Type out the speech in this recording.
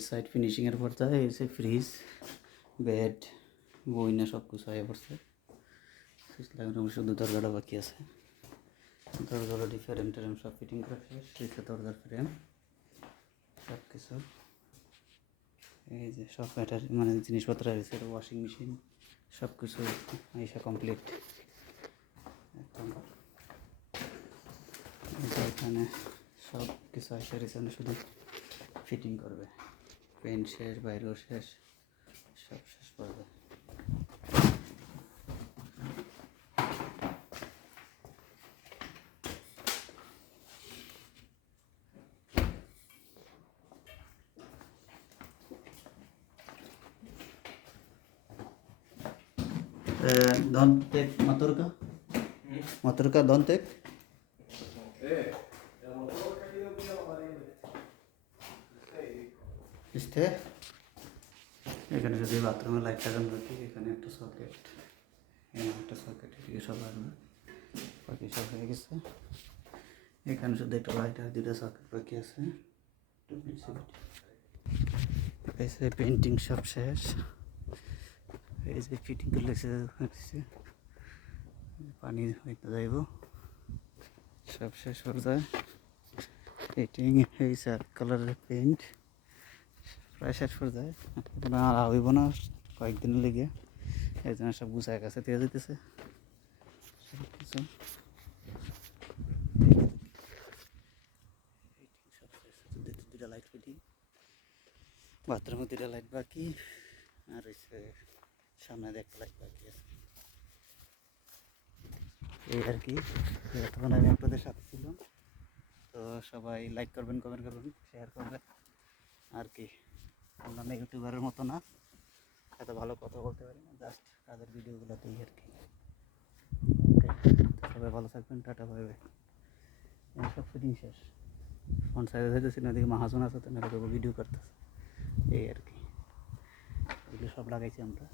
এই সাইড ফিনিশিংয়ের পর পর্যায়ে এসে ফ্রিজ বেড বইনা সব কিছু হয়ে পড়ছে। সুইচ লাগানো শুধু দরজাটা বাকি আছে। অলরেডি ফ্রেম টেরেম সব ফিটিং করা শেষ। দরজার ফ্রেম সব কিছু। এই যে সব ব্যাটারি মানে জিনিসপত্র রয়েছে ওয়াশিং মেশিন সব কিছু এসে কমপ্লিট এখানে সব কিছু এসে রিসেন্ট শুধু ফিটিং করবে। পেন্ট শেষ বাইরেও শেষ সব শেষ Eh, don't take motorka? Motorka don't take? Stay এখানে যদি বাথরুমে লাইট লাগানো রাখি এখানে একটা সকেট এখানে একটা সকেট এদিকে সব লাগবে বাকি সব হয়ে গেছে। এখানে শুধু একটা লাইট আর দুটা সকেট বাকি আছে। এই পেন্টিং সব শেষ। এই যে ফিটিং করলে পানি হইতে যাইব। সব শেষ হয়ে যায় পেন্টিং এই চার কালারের পেন্ট প্রায় শেষ যায় এখন আর হইব না কয়েকদিন লেগে। এই জন্য সব গুছায় কাছে দিয়ে যেতেছে লাইট বাথরুমে দুটা লাইট বাকি। আর হচ্ছে সামনে একটা লাইট বাকি আছে। এই আর কি। তখন আমি আপনাদের সাথে ছিলাম। তো সবাই লাইক করবেন কমেন্ট করবেন শেয়ার করবেন। আর কি। অন্যান্য ইউটিউবারের মতো না। এত ভালো কথা বলতে পারি না জাস্ট তাদের ভিডিওগুলোতেই আর কি। সবাই ভালো থাকবেন, টাটা ভাবে সব ফিটিং শেষ। ফোন সাইডে হয়েছে না দিকে মাহাজন আছে, তো না ভিডিও করতেছে। এই আর কি। এগুলো সব লাগাইছি আমরা।